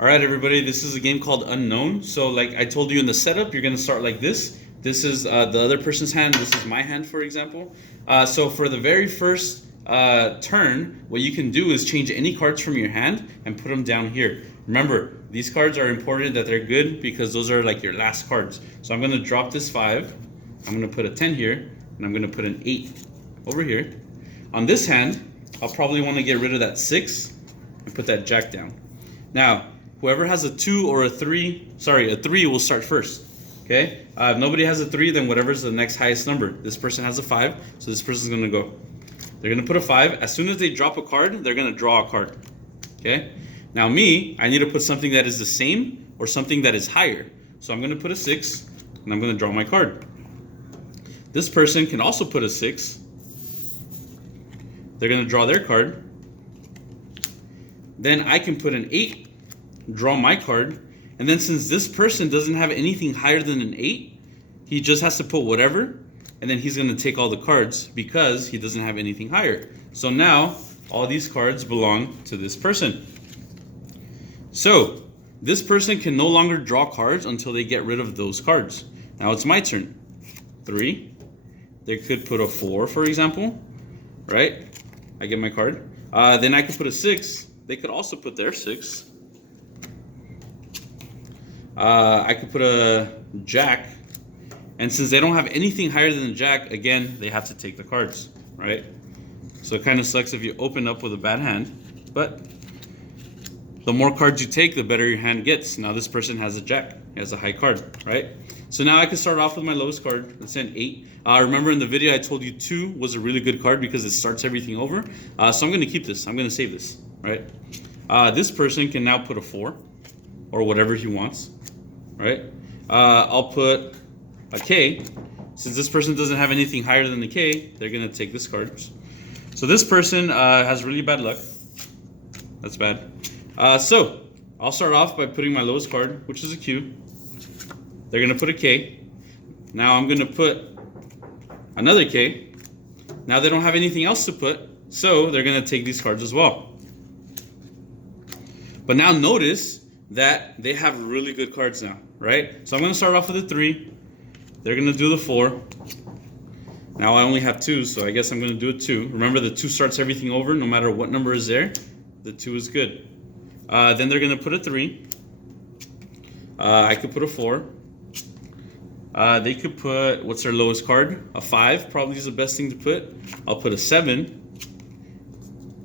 All right, everybody, this is a game called Unknown. So like I told you in the setup, you're going to start like this. This is the other person's hand. This is my hand, for example. So for the very first turn, what you can do is change any cards from your hand and put them down here. Remember, these cards are important that they're good because those are like your last cards. So I'm going to drop this 5. I'm going to put a 10 here, and I'm going to put an 8 over here. On this hand, I'll probably want to get rid of that 6 and put that jack down. Now, whoever has a 2 or a 3 will start first. Okay? If nobody has a 3, then whatever's the next highest number. This person has a 5, so this person's going to go. They're going to put a 5. As soon as they drop a card, they're going to draw a card. Okay? Now me, I need to put something that is the same or something that is higher. So I'm going to put a 6, and I'm going to draw my card. This person can also put a 6. They're going to draw their card. Then I can put an 8, draw my card, and then since this person doesn't have anything higher than an 8, he just has to put whatever, and then he's going to take all the cards because he doesn't have anything higher. So now all these cards belong to this person. So this person can no longer draw cards until they get rid of those cards. Now it's my turn. 3. They could put a 4, for example, right? I get my card. Then I could put a 6. They could also put their 6. I could put a jack, and since they don't have anything higher than the jack, again, they have to take the cards, right? So it kind of sucks if you open up with a bad hand, but the more cards you take, the better your hand gets. Now this person has a jack, he has a high card, right? So now I can start off with my lowest card. Let's say an 8. Remember in the video I told you 2 was a really good card because it starts everything over. So I'm going to keep this. I'm going to save this, right? This person can now put a 4 or whatever he wants, right? I'll put a K. Since this person doesn't have anything higher than the K, they're going to take this card. So this person has really bad luck. That's bad. So I'll start off by putting my lowest card, which is a Q. They're going to put a K. Now I'm going to put another K. Now they don't have anything else to put, so they're going to take these cards as well. But now notice that they have really good cards now, right? So I'm going to start off with a 3. They're going to do the 4. Now I only have 2, so I guess I'm going to do a 2. Remember, the 2 starts everything over. No matter what number is there, the 2 is good. Then they're going to put a 3. I could put a 4. They could put, what's their lowest card? A 5 probably is the best thing to put. I'll put a 7.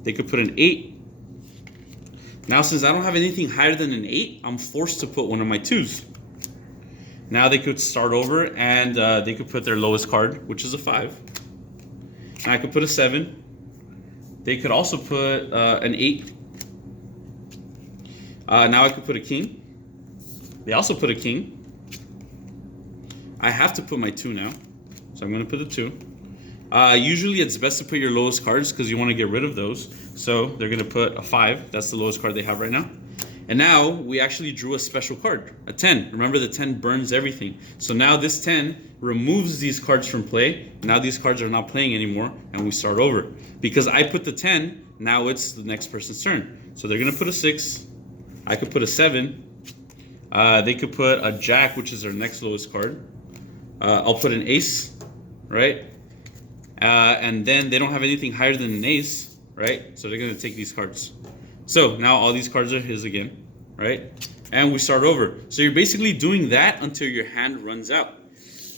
They could put an 8. Now, since I don't have anything higher than an 8, I'm forced to put one of my 2s. Now they could start over and they could put their lowest card, which is a 5. And I could put a 7. They could also put an 8. Now I could put a king. They also put a king. I have to put my 2 now, so I'm going to put a 2. Usually it's best to put your lowest cards because you want to get rid of those. So they're going to put a 5. That's the lowest card they have right now. And now we actually drew a special card, a 10. Remember, the 10 burns everything. So now this 10 removes these cards from play. Now these cards are not playing anymore, and we start over. Because I put the 10, now it's the next person's turn. So they're going to put a 6. I could put a 7. They could put a jack, which is their next lowest card. I'll put an ace, right? And then they don't have anything higher than an ace, right? So they're going to take these cards. So now all these cards are his again, right? And we start over. So you're basically doing that until your hand runs out.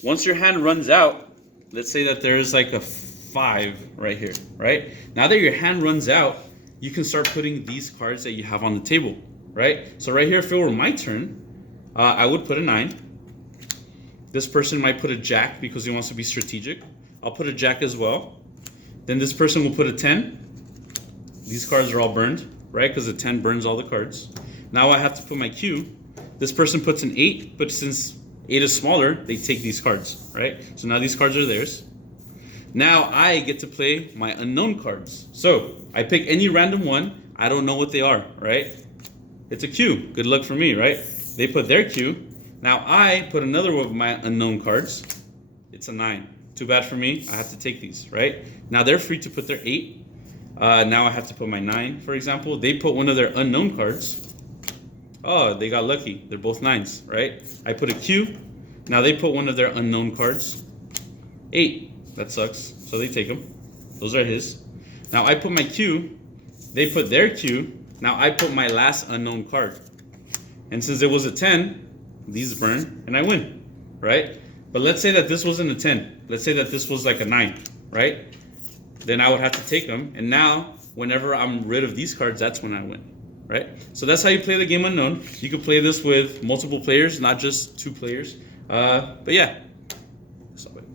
Once your hand runs out, let's say that there's like a 5 right here, right? Now that your hand runs out, you can start putting these cards that you have on the table, right? So right here, if it were my turn, I would put a 9. This person might put a jack because he wants to be strategic. I'll put a jack as well. Then this person will put a 10. These cards are all burned, right? Because the 10 burns all the cards. Now I have to put my Q. This person puts an 8, but since 8 is smaller, they take these cards, right? So now these cards are theirs. Now I get to play my unknown cards. So I pick any random one. I don't know what they are, right? It's a Q. Good luck for me, right? They put their Q. Now I put another one of my unknown cards. It's a 9. Too bad for me. I have to take these, right? Now they're free to put their 8. Now I have to put my 9, for example. They put one of their unknown cards. Oh, they got lucky. They're both 9s, right? I put a Q. Now they put one of their unknown cards. 8. That sucks. So they take them. Those are his. Now I put my Q. They put their Q. Now I put my last unknown card. And since it was a 10, these burn and I win, right? But let's say that this wasn't a 10. Let's say that this was like a 9, right? Then I would have to take them. And now, whenever I'm rid of these cards, that's when I win, right? So that's how you play the game unknown. You can play this with multiple players, not just 2 players. But yeah.